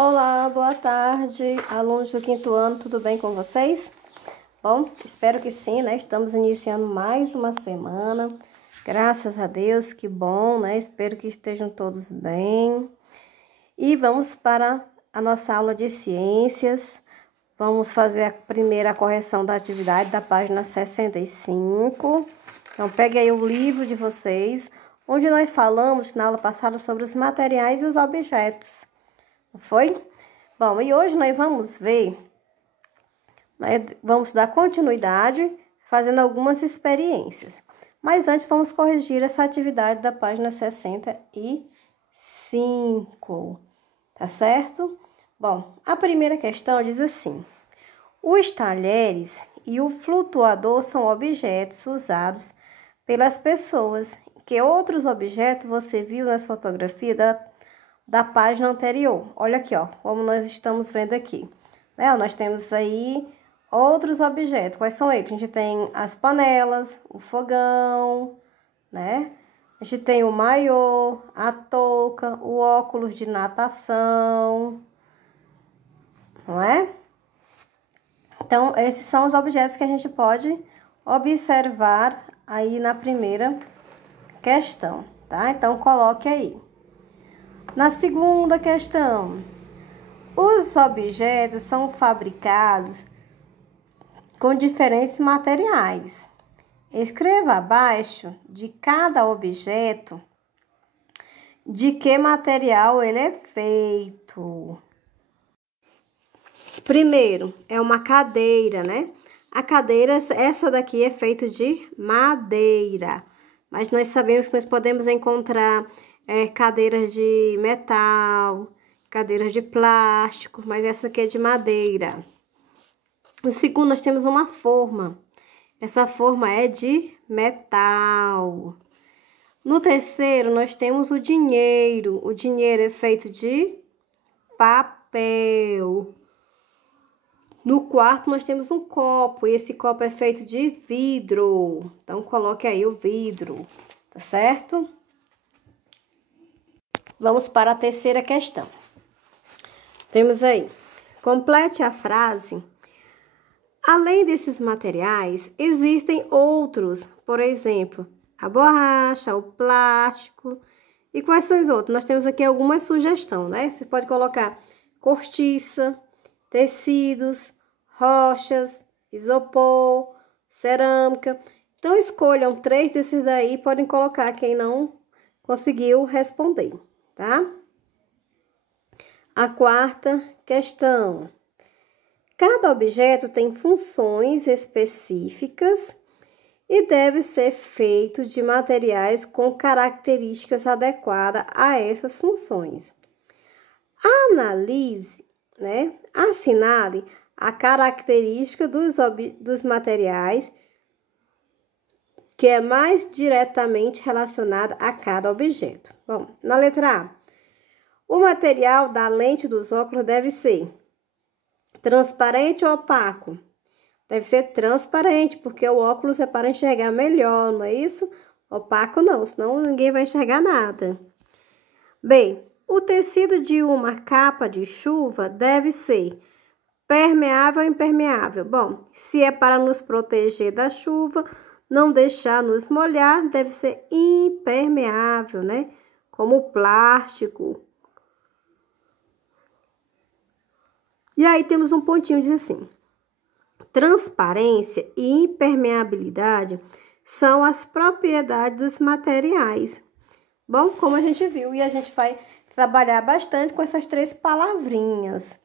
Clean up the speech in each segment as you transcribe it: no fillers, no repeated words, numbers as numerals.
Olá, boa tarde, alunos do quinto ano, tudo bem com vocês? Bom, espero que sim, né? Estamos iniciando mais uma semana, graças a Deus, que bom, né? Espero que estejam todos bem. E vamos para a nossa aula de ciências. Vamos fazer a primeira correção da atividade da página 65. Então, pegue aí o livro de vocês, onde nós falamos na aula passada sobre os materiais e os objetos. Não foi? Bom, e hoje nós vamos ver, vamos dar continuidade fazendo algumas experiências. Mas antes vamos corrigir essa atividade da página 65, tá certo? Bom, a primeira questão diz assim: os talheres e o flutuador são objetos usados pelas pessoas. Que outros objetos você viu nas fotografias da página anterior? Olha aqui, ó, como nós estamos vendo aqui, né? Nós temos aí outros objetos. Quais são eles? A gente tem as panelas, o fogão, né? A gente tem o maiô, a touca, o óculos de natação, não é? Então, esses são os objetos que a gente pode observar aí na primeira questão, tá? Então, coloque aí. Na segunda questão, os objetos são fabricados com diferentes materiais. Escreva abaixo de cada objeto de que material ele é feito. Primeiro, é uma cadeira, né? A cadeira, essa daqui é feita de madeira, mas nós sabemos que nós podemos encontrar cadeiras de metal, cadeiras de plástico, mas essa aqui é de madeira. No segundo, nós temos uma forma. Essa forma é de metal. No terceiro, nós temos o dinheiro. O dinheiro é feito de papel. No quarto, nós temos um copo, e esse copo é feito de vidro. Então, coloque aí o vidro, tá certo? Vamos para a terceira questão. Temos aí: complete a frase. Além desses materiais, existem outros, por exemplo, a borracha, o plástico. E quais são os outros? Nós temos aqui algumas sugestões, né? Você pode colocar cortiça, tecidos, rochas, isopor, cerâmica. Então, escolham 3 desses daí, podem colocar quem não conseguiu responder, tá? A quarta questão. Cada objeto tem funções específicas e deve ser feito de materiais com características adequadas a essas funções. Analise, né? Assinale a característica dos materiais que é mais diretamente relacionada a cada objeto. Bom, na letra A, o material da lente dos óculos deve ser transparente ou opaco? Deve ser transparente, porque o óculos é para enxergar melhor, não é isso? Opaco não, senão ninguém vai enxergar nada. B, o tecido de uma capa de chuva deve ser permeável ou impermeável? Bom, se é para nos proteger da chuva, não deixar nos molhar, deve ser impermeável, né? Como o plástico. E aí temos um pontinho, diz assim: transparência e impermeabilidade são as propriedades dos materiais. Bom, como a gente viu, e a gente vai trabalhar bastante com essas 3 palavrinhas.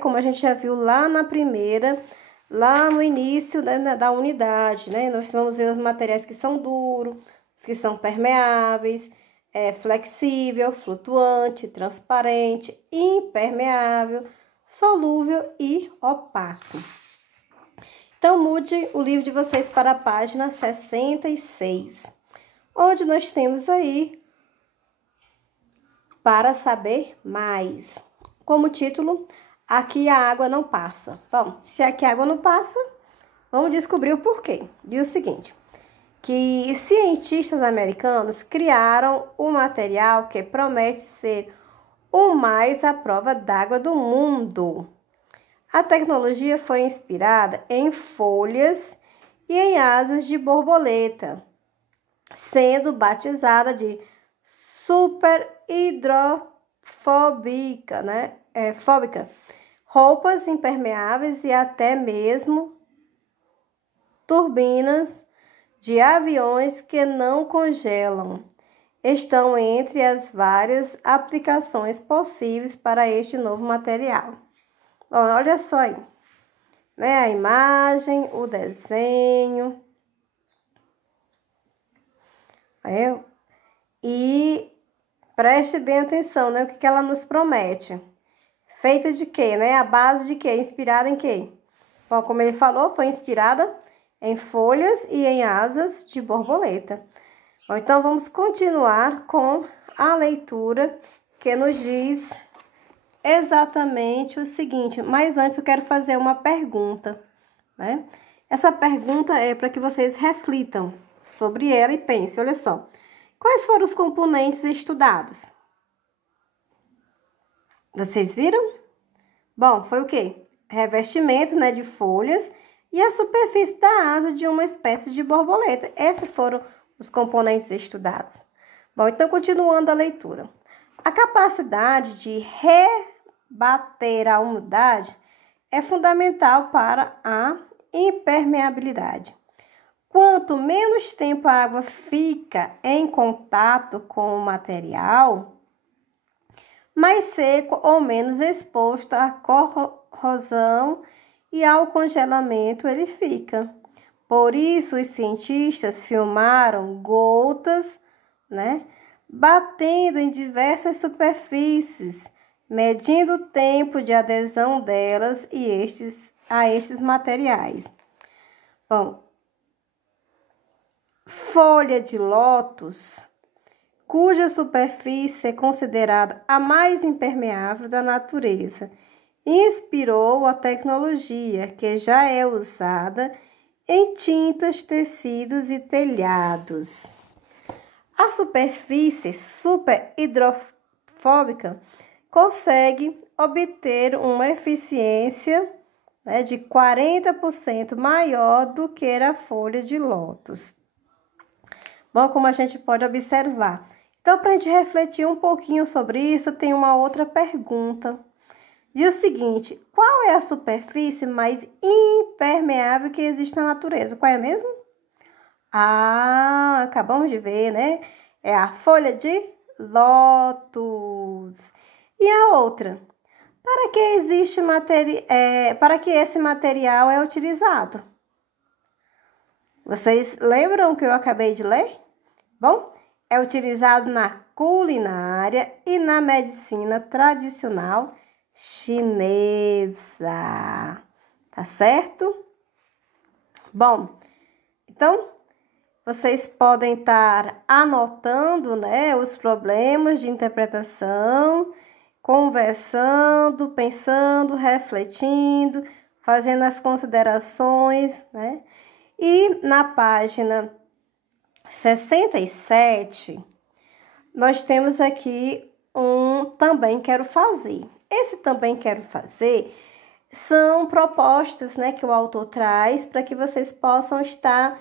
Como a gente já viu lá na primeira, lá no início, né, da unidade, né? Nós vamos ver os materiais que são duros, os que são permeáveis, flexível, flutuante, transparente, impermeável, solúvel e opaco. Então, mude o livro de vocês para a página 66, onde nós temos aí para saber mais. Como título, aqui a água não passa. Bom, se aqui a água não passa, vamos descobrir o porquê. Diz o seguinte, que cientistas americanos criaram um material que promete ser o mais à prova d'água do mundo. A tecnologia foi inspirada em folhas e em asas de borboleta, sendo batizada de super hidrofóbica, né? Fóbica. Roupas impermeáveis e até mesmo turbinas de aviões que não congelam estão entre as várias aplicações possíveis para este novo material. Bom, olha só aí, né? A imagem, o desenho. E preste bem atenção, né? O que ela nos promete. Feita de quê, né? A base de quê? Inspirada em quê? Bom, como ele falou, foi inspirada em folhas e em asas de borboleta. Bom, então, vamos continuar com a leitura que nos diz exatamente o seguinte. Mas antes eu quero fazer uma pergunta, né? Essa pergunta é para que vocês reflitam sobre ela e pensem. Olha só, quais foram os componentes estudados? Vocês viram? Bom, foi o quê? Revestimento, né, de folhas e a superfície da asa de uma espécie de borboleta. Esses foram os componentes estudados. Bom, então, continuando a leitura. A capacidade de rebater a umidade é fundamental para a impermeabilidade. Quanto menos tempo a água fica em contato com o material, mais seco ou menos exposto à corrosão e ao congelamento ele fica. Por isso, os cientistas filmaram gotas, né, batendo em diversas superfícies, medindo o tempo de adesão delas a estes materiais. Bom, folha de lótus, cuja superfície é considerada a mais impermeável da natureza, inspirou a tecnologia que já é usada em tintas, tecidos e telhados. A superfície super hidrofóbica consegue obter uma eficiência, né, de 40% maior do que a folha de lótus. Bom, como a gente pode observar. Então, para a gente refletir um pouquinho sobre isso, tem uma outra pergunta. Diz o seguinte: qual é a superfície mais impermeável que existe na natureza? Qual é mesmo? Ah, acabamos de ver, né? É a folha de lótus. E a outra? Para que existe para que esse material é utilizado? Vocês lembram que eu acabei de ler? Bom, é utilizado na culinária e na medicina tradicional chinesa. Tá certo? Bom, então vocês podem estar anotando, né, os problemas de interpretação, conversando, pensando, refletindo, fazendo as considerações, né? E na página 67, nós temos aqui um também quero fazer. Esse também quero fazer são propostas, né, que o autor traz para que vocês possam estar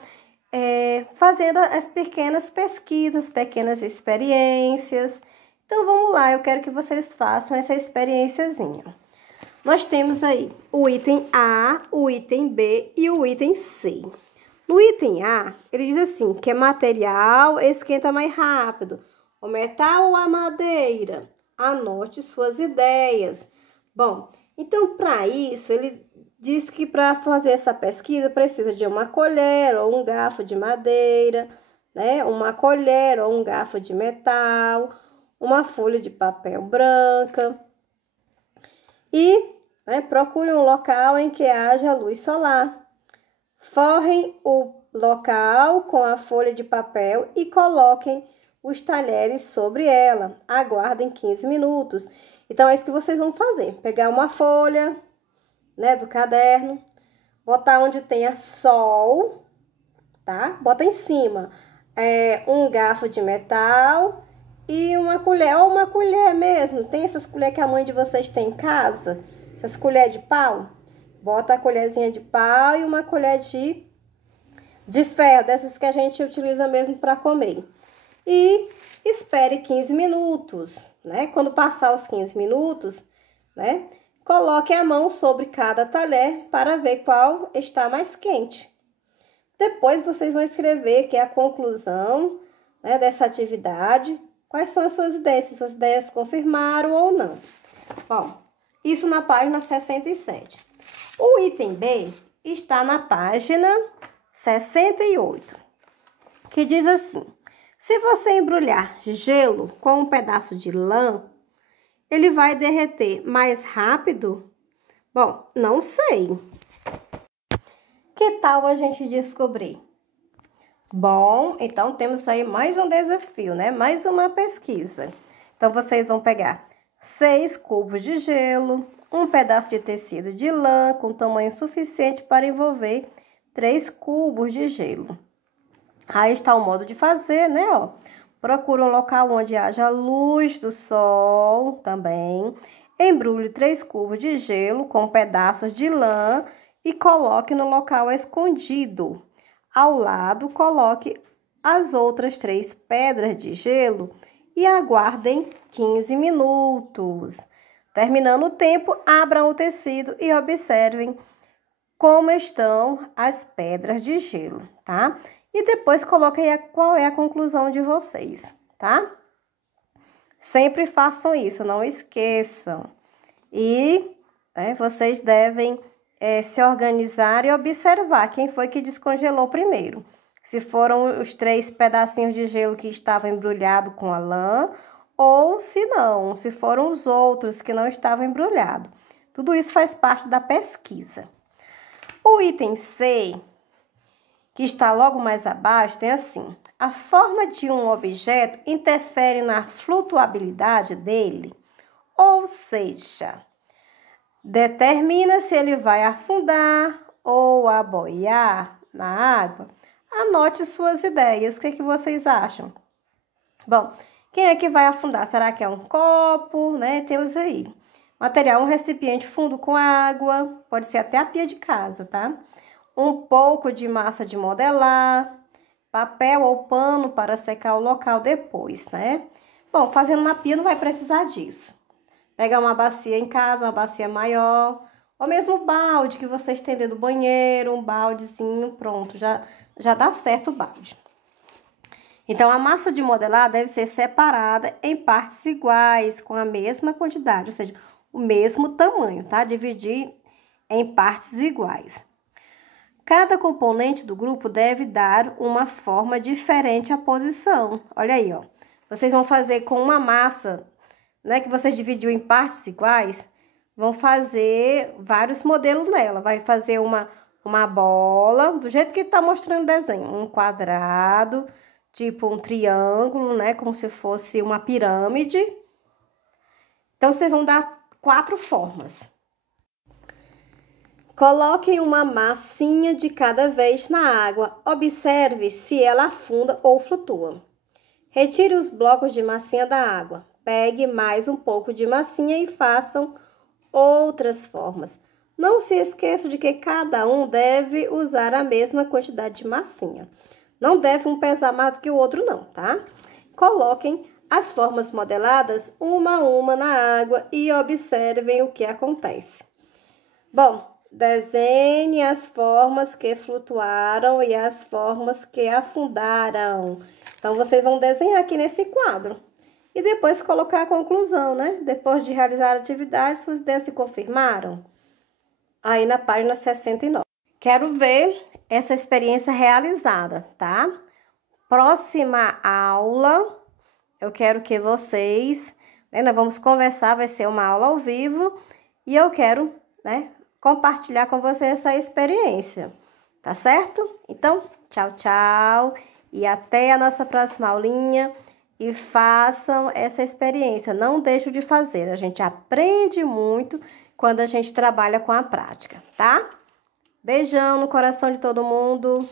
fazendo as pequenas pesquisas, pequenas experiências. Então, vamos lá, eu quero que vocês façam essa experiênciazinha. Nós temos aí o item A, o item B e o item C. No item A, ele diz assim, que material esquenta mais rápido, o metal ou a madeira? Anote suas ideias. Bom, então, para isso, ele diz que para fazer essa pesquisa precisa de uma colher ou um garfo de madeira, né? Uma colher ou um garfo de metal, uma folha de papel branca e, né, procure um local em que haja luz solar. Forrem o local com a folha de papel e coloquem os talheres sobre ela. Aguardem 15 minutos. Então, é isso que vocês vão fazer. Pegar uma folha, né, do caderno, botar onde tenha sol, tá? Bota em cima um garfo de metal e uma colher, ou uma colher mesmo. Tem essas colheres que a mãe de vocês tem em casa? Essas colheres de pau? Bota a colherzinha de pau e uma colher de ferro, dessas que a gente utiliza mesmo para comer. E espere 15 minutos, né? Quando passar os 15 minutos, né? Coloque a mão sobre cada talher para ver qual está mais quente. Depois vocês vão escrever que é a conclusão, né, dessa atividade. Quais são as suas ideias? Se suas ideias confirmaram ou não. Bom, isso na página 67. O item B está na página 68, que diz assim: se você embrulhar gelo com um pedaço de lã, ele vai derreter mais rápido? Bom, não sei. Que tal a gente descobrir? Bom, então temos aí mais um desafio, né? Mais uma pesquisa. Então, vocês vão pegar 6 cubos de gelo, um pedaço de tecido de lã com tamanho suficiente para envolver 3 cubos de gelo. Aí está o modo de fazer, né? Ó, procure um local onde haja luz do sol também. Embrulhe 3 cubos de gelo com pedaços de lã e coloque no local escondido. Ao lado, coloque as outras 3 pedras de gelo e aguardem 15 minutos. Terminando o tempo, abram o tecido e observem como estão as pedras de gelo, tá? E depois coloquem qual é a conclusão de vocês, tá? Sempre façam isso, não esqueçam. E vocês devem se organizar e observar quem foi que descongelou primeiro. Se foram os 3 pedacinhos de gelo que estavam embrulhados com a lã, ou se não, se foram os outros que não estavam embrulhados. Tudo isso faz parte da pesquisa. O item C, que está logo mais abaixo, tem assim: a forma de um objeto interfere na flutuabilidade dele, ou seja, determina se ele vai afundar ou a boiar na água. Anote suas ideias. O que vocês acham? Bom, quem é que vai afundar? Será que é um copo, né? Temos aí. Material: um recipiente fundo com água. Pode ser até a pia de casa, tá? Um pouco de massa de modelar. Papel ou pano para secar o local depois, né? Bom, fazendo na pia não vai precisar disso. Pegar uma bacia em casa, uma bacia maior, ou mesmo balde que você estender do banheiro, um baldezinho, pronto, já dá certo o balde. Então, a massa de modelar deve ser separada em partes iguais, com a mesma quantidade, ou seja, o mesmo tamanho, tá? Dividir em partes iguais. Cada componente do grupo deve dar uma forma diferente à posição. Olha aí, ó. Vocês vão fazer com uma massa, né, que você dividiu em partes iguais, vão fazer vários modelos nela. Vai fazer uma bola, do jeito que está mostrando o desenho. Um quadrado, tipo um triângulo, né, como se fosse uma pirâmide. Então, vocês vão dar 4 formas. Coloquem uma massinha de cada vez na água. Observe se ela afunda ou flutua. Retire os blocos de massinha da água. Pegue mais um pouco de massinha e façam outras formas. Não se esqueça de que cada um deve usar a mesma quantidade de massinha. Não deve um pesar mais do que o outro não, tá? Coloquem as formas modeladas uma a uma na água e observem o que acontece. Bom, desenhe as formas que flutuaram e as formas que afundaram. Então, vocês vão desenhar aqui nesse quadro. E depois colocar a conclusão, né? Depois de realizar a atividade, suas ideias se confirmaram? Aí na página 69. Quero ver essa experiência realizada, tá? Próxima aula, eu quero que vocês, né, nós vamos conversar, vai ser uma aula ao vivo. E eu quero, né, compartilhar com vocês essa experiência, tá certo? Então, tchau, tchau. E até a nossa próxima aulinha. E façam essa experiência, não deixem de fazer. A gente aprende muito quando a gente trabalha com a prática, tá? Beijão no coração de todo mundo.